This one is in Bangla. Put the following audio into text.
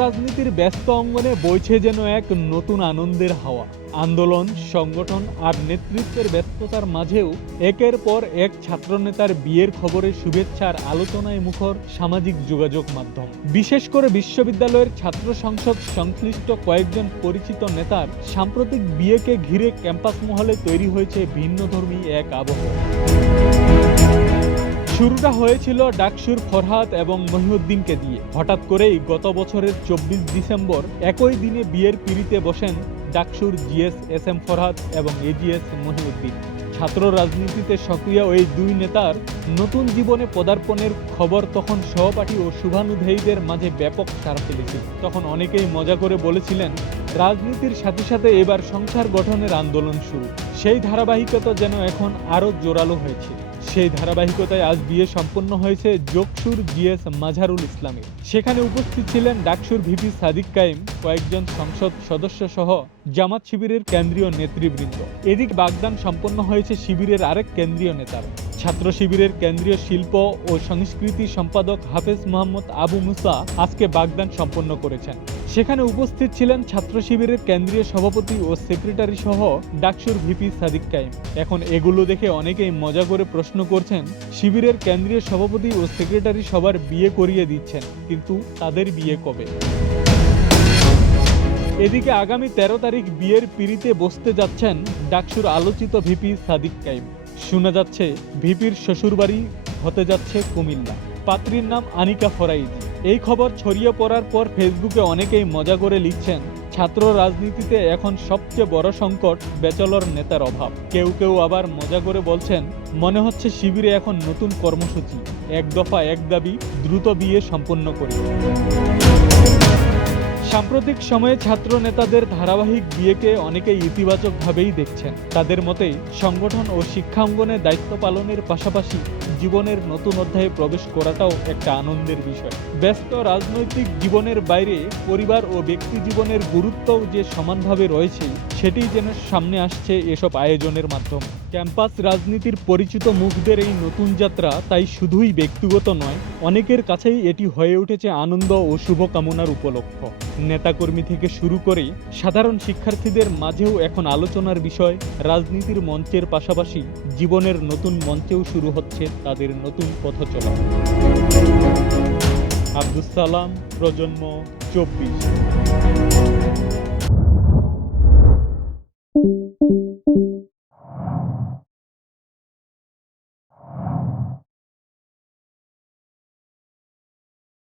রাজনীতির ব্যস্ত অঙ্গনে বইছে যেন এক নতুন আনন্দের হাওয়া। আন্দোলন, সংগঠন আর নেতৃত্বের ব্যস্ততার মাঝেও একের পর এক ছাত্রনেতার বিয়ের খবরে শুভেচ্ছার আলোচনায় মুখর সামাজিক যোগাযোগ মাধ্যম। বিশেষ করে বিশ্ববিদ্যালয়ের ছাত্র সংসদ সংশ্লিষ্ট কয়েকজন পরিচিত নেতার সাম্প্রতিক বিয়েকে ঘিরে ক্যাম্পাস মহলে তৈরি হয়েছে ভিন্নধর্মী এক আবহাওয়া। শুরুটা হয়েছিল ডাকসুর ফরহাদ এবং মহিউদ্দিনকে দিয়ে। হঠাৎ করেই গত বছরের 24 ডিসেম্বর একই দিনে বিয়ের পিঁড়িতে বসেন ডাকসুর জিএস এস এম ফরহাদ এবং এজিএস মহিউদ্দিন। ছাত্র রাজনীতিতে সক্রিয় এই দুই নেতার নতুন জীবনে পদার্পণের খবর তখন সহপাঠী ও শুভানুধ্যায়ীদের মাঝে ব্যাপক সাড়া ফেলেছিল। তখন অনেকেই মজা করে বলেছিলেন, রাজনীতির সাথে সাথে এবার সংসার গঠনের আন্দোলন শুরু। সেই ধারাবাহিকতা যেন এখন আরও জোরালো হয়েছে। সেই ধারাবাহিকতায় আজ বিয়ে সম্পন্ন হয়েছে যোগসুর জিএস মাঝারুল ইসলামের। সেখানে উপস্থিত ছিলেন ডাকসুর ভিপি সাদিক কায়েম, কয়েকজন সংসদ সদস্য সহ জামাত শিবিরের কেন্দ্রীয় নেতৃবৃন্দ। এদিকে বাগদান সম্পন্ন হয়েছে শিবিরের আরেক কেন্দ্রীয় নেতার। ছাত্র শিবিরের কেন্দ্রীয় শিল্প ও সংস্কৃতি সম্পাদক হাফেজ মোহাম্মদ আবু মুসা আজকে বাগদান সম্পন্ন করেছেন। সেখানে উপস্থিত ছিলেন ছাত্র শিবিরের কেন্দ্রীয় সভাপতি ও সেক্রেটারি সহ ডাকসুর ভিপি সাদিক কায়েম। এখন এগুলো দেখে অনেকেই মজা করে প্রশ্ন করছেন, শিবিরের কেন্দ্রীয় সভাপতি ও সেক্রেটারি সবার বিয়ে করিয়ে দিচ্ছেন, কিন্তু তাদের বিয়ে কবে? এদিকে আগামী 13 তারিখ বিয়ের পিঁড়িতে বসতে যাচ্ছেন ডাকসুর আলোচিত ভিপি সাদিক কায়েম। শোনা যাচ্ছে ভিপির শ্বশুরবাড়ি হতে যাচ্ছে কুমিল্লা। পাত্রীর নাম আনিকা ফরাইজ। এই খবর ছড়িয়ে পড়ার পর ফেসবুকে অনেকেই মজা করে লিখছেন, ছাত্র রাজনীতিতে এখন সবচেয়ে বড় সংকট ব্যাচেলর নেতার অভাব। কেউ কেউ আবার মজা করে বলছেন, মনে হচ্ছে শিবিরে এখন নতুন কর্মসূচি, এক দফা এক দাবি, দ্রুত বিয়ে সম্পন্ন করি। সাম্প্রতিক সময়ে ছাত্র নেতাদের ধারাবাহিক বিয়েকে অনেকে ইতিবাচকভাবেই দেখছেন। তাদের মতে সংগঠন ও শিক্ষাঙ্গনে দায়িত্ব পালনের পাশাপাশি জীবনের নতুন অধ্যায়ে প্রবেশ করাটাও একটা আনন্দের বিষয়। ব্যস্ত রাজনৈতিক জীবনের বাইরে পরিবার ও ব্যক্তি জীবনের গুরুত্বও যে সমানভাবে রয়েছে, সেটি যেন সামনে আসছে এসব আয়োজনের মাধ্যমে। ক্যাম্পাস রাজনীতির পরিচিত মুখদের এই নতুন যাত্রা তাই শুধুই ব্যক্তিগত নয়, অনেকের কাছেই এটি হয়ে উঠেছে আনন্দ ও শুভকামনার উপলক্ষ। নেতাকর্মী থেকে শুরু করে সাধারণ শিক্ষার্থীদের মাঝেও এখন আলোচনার বিষয়। রাজনীতির মঞ্চের পাশাপাশি জীবনের নতুন মঞ্চেও শুরু হচ্ছে তাদের নতুন পথচলা। আব্দুস সালাম, প্রজন্ম 24।